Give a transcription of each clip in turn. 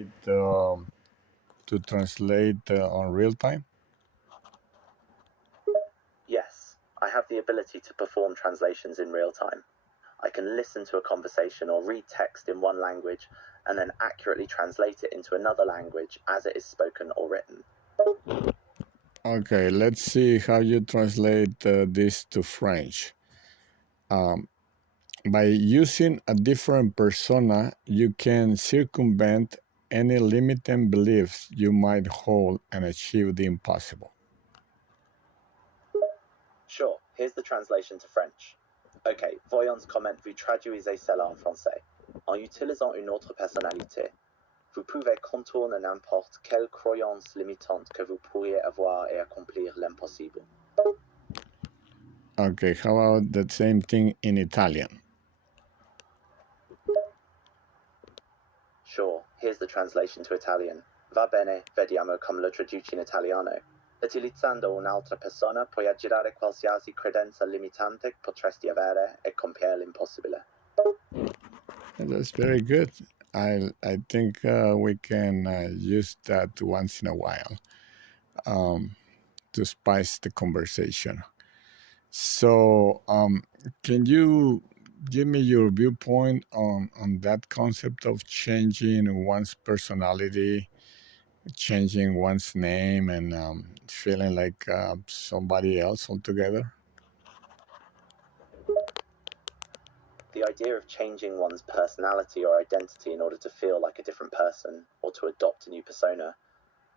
it, to translate on real time? Yes, I have the ability to perform translations in real time. I can listen to a conversation or read text in one language and then accurately translate it into another language as it is spoken or written. Okay, let's see how you translate this to French. Um, by using a different persona, you can circumvent any limiting beliefs you might hold and achieve the impossible. Sure, here's the translation to French. Ok, voyons comment vous traduisez cela en français. En utilisant une autre personnalité, vous pouvez contourner n'importe quelle croyance limitante que vous pourriez avoir et accomplir l'impossible. Okay, how about the same thing in Italian? Sure, here's the translation to Italian. Va bene, vediamo come lo traduci in italiano. Utilizzando un'altra persona puoi aggirare qualsiasi credenza limitante che potresti avere e compiere l'impossibile. That's very good. I think we can use that once in a while to spice the conversation. So, can you give me your viewpoint on that concept of changing one's personality, changing one's name, and feeling like somebody else altogether? The idea of changing one's personality or identity in order to feel like a different person or to adopt a new persona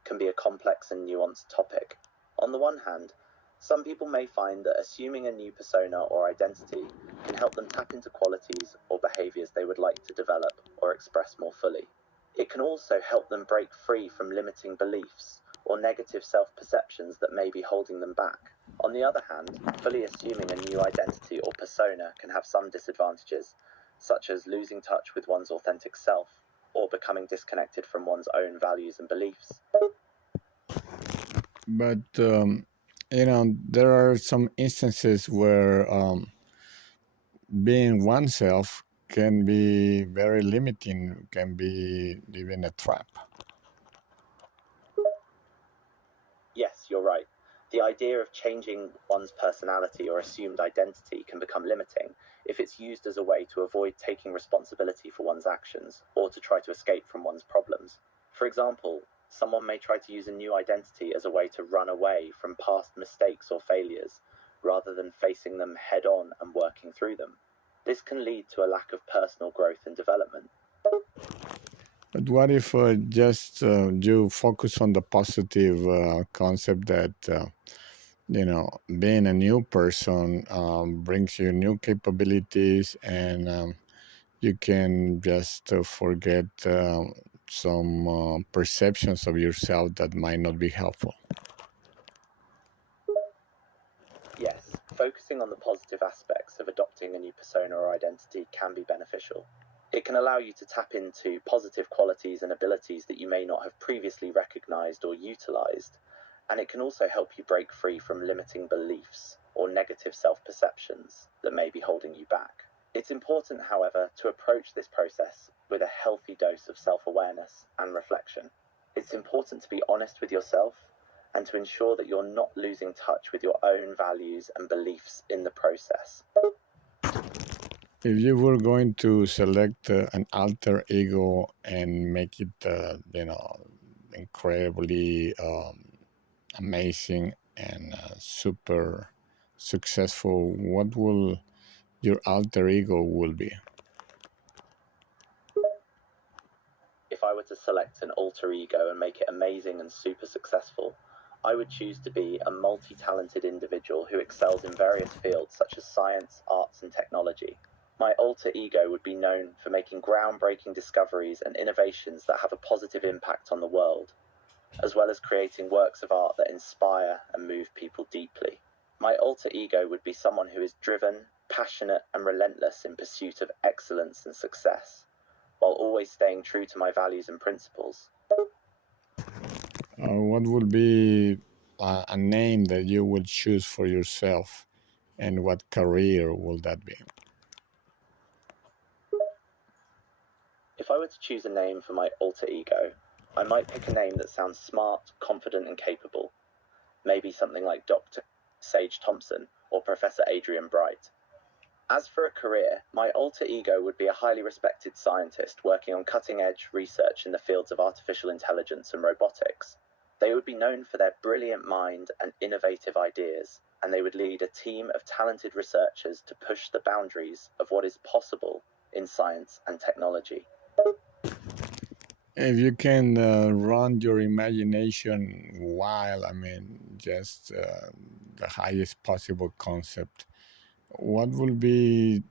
can be a complex and nuanced topic. On the one hand, some people may find that assuming a new persona or identity can help them tap into qualities or behaviors they would like to develop or express more fully. It can also help them break free from limiting beliefs or negative self-perceptions that may be holding them back. On the other hand, fully assuming a new identity or persona can have some disadvantages, such as losing touch with one's authentic self or becoming disconnected from one's own values and beliefs. But there are some instances where being oneself can be very limiting, can be even a trap. Yes, you're right. The idea of changing one's personality or assumed identity can become limiting if it's used as a way to avoid taking responsibility for one's actions or to try to escape from one's problems. For example, someone may try to use a new identity as a way to run away from past mistakes or failures rather than facing them head on and working through them. This can lead to a lack of personal growth and development. But what if just you focus on the positive concept that being a new person brings you new capabilities, and you can just forget some perceptions of yourself that might not be helpful. Yes, focusing on the positive aspects of adopting a new persona or identity can be beneficial. It can allow you to tap into positive qualities and abilities that you may not have previously recognized or utilized, and it can also help you break free from limiting beliefs or negative self-perceptions that may be holding you back. It's important, however, to approach this process with a healthy dose of self-awareness and reflection. It's important to be honest with yourself and to ensure that you're not losing touch with your own values and beliefs in the process. If you were going to select an alter ego and make it, incredibly amazing and super successful, what will your alter ego will be? If I were to select an alter ego and make it amazing and super successful, I would choose to be a multi-talented individual who excels in various fields such as science, arts, and technology. My alter ego would be known for making groundbreaking discoveries and innovations that have a positive impact on the world, as well as creating works of art that inspire and move people deeply. My alter ego would be someone who is driven, passionate, and relentless in pursuit of excellence and success, while always staying true to my values and principles. What would be a name that you would choose for yourself, and what career will that be? If I were to choose a name for my alter ego, I might pick a name that sounds smart, confident, and capable. Maybe something like Dr. Sage Thompson or Professor Adrian Bright. As for a career, my alter ego would be a highly respected scientist working on cutting-edge research in the fields of artificial intelligence and robotics. They would be known for their brilliant mind and innovative ideas, and they would lead a team of talented researchers to push the boundaries of what is possible in science and technology. If you can run your imagination wild, I mean, just the highest possible concept, what will be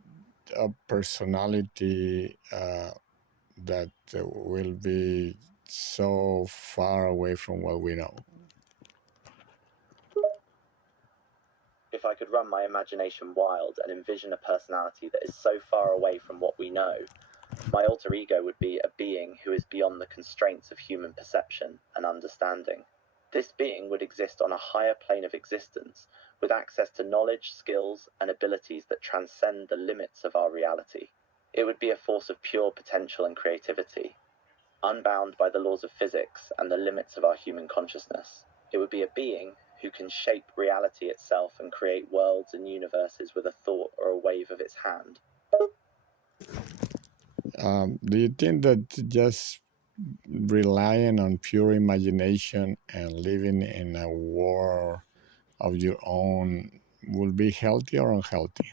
a personality that will be so far away from what we know? If I could run my imagination wild and envision a personality that is so far away from what we know, my alter ego would be a being who is beyond the constraints of human perception and understanding. This being would exist on a higher plane of existence, with access to knowledge, skills, and abilities that transcend the limits of our reality. It would be a force of pure potential and creativity, unbound by the laws of physics and the limits of our human consciousness. It would be a being who can shape reality itself and create worlds and universes with a thought or a wave of its hand. Do you think that just relying on pure imagination and living in a world of your own will be healthy or unhealthy?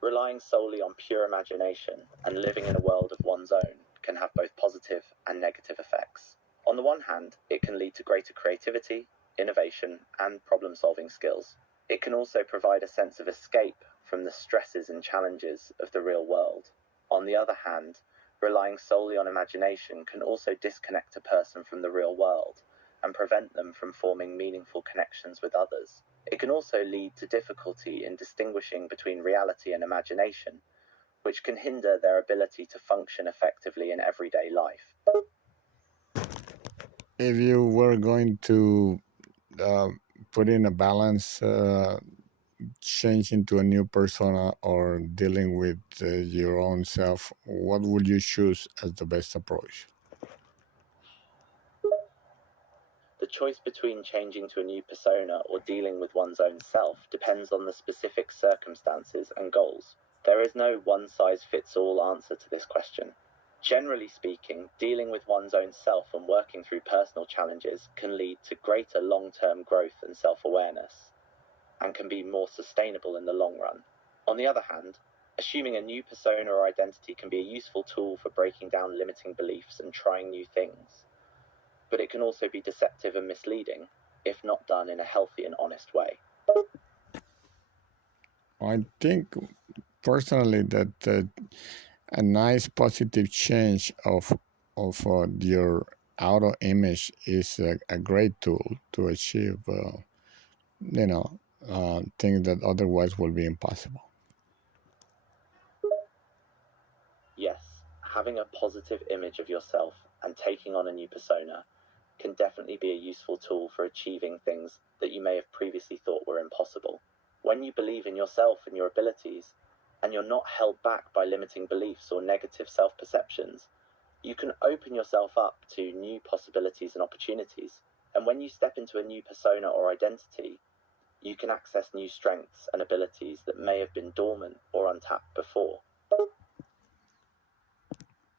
Relying solely on pure imagination and living in a world of one's own can have both positive and negative effects. On the one hand, it can lead to greater creativity, innovation, and problem-solving skills. It can also provide a sense of escape from the stresses and challenges of the real world. On the other hand, relying solely on imagination can also disconnect a person from the real world and prevent them from forming meaningful connections with others. It can also lead to difficulty in distinguishing between reality and imagination, which can hinder their ability to function effectively in everyday life. If you were going to uh, put in a balance, change into a new persona or dealing with your own self, what would you choose as the best approach? The choice between changing to a new persona or dealing with one's own self depends on the specific circumstances and goals. There is no one-size-fits-all answer to this question. Generally speaking, dealing with one's own self and working through personal challenges can lead to greater long-term growth and self-awareness, and can be more sustainable in the long run. On the other hand, assuming a new persona or identity can be a useful tool for breaking down limiting beliefs and trying new things, but it can also be deceptive and misleading if not done in a healthy and honest way. I think personally that a nice positive change of your outer image is a great tool to achieve you know things that otherwise will be impossible. Yes, having a positive image of yourself and taking on a new persona can definitely be a useful tool for achieving things that you may have previously thought were impossible. When you believe in yourself and your abilities, and you're not held back by limiting beliefs or negative self-perceptions, you can open yourself up to new possibilities and opportunities. And when you step into a new persona or identity, you can access new strengths and abilities that may have been dormant or untapped before.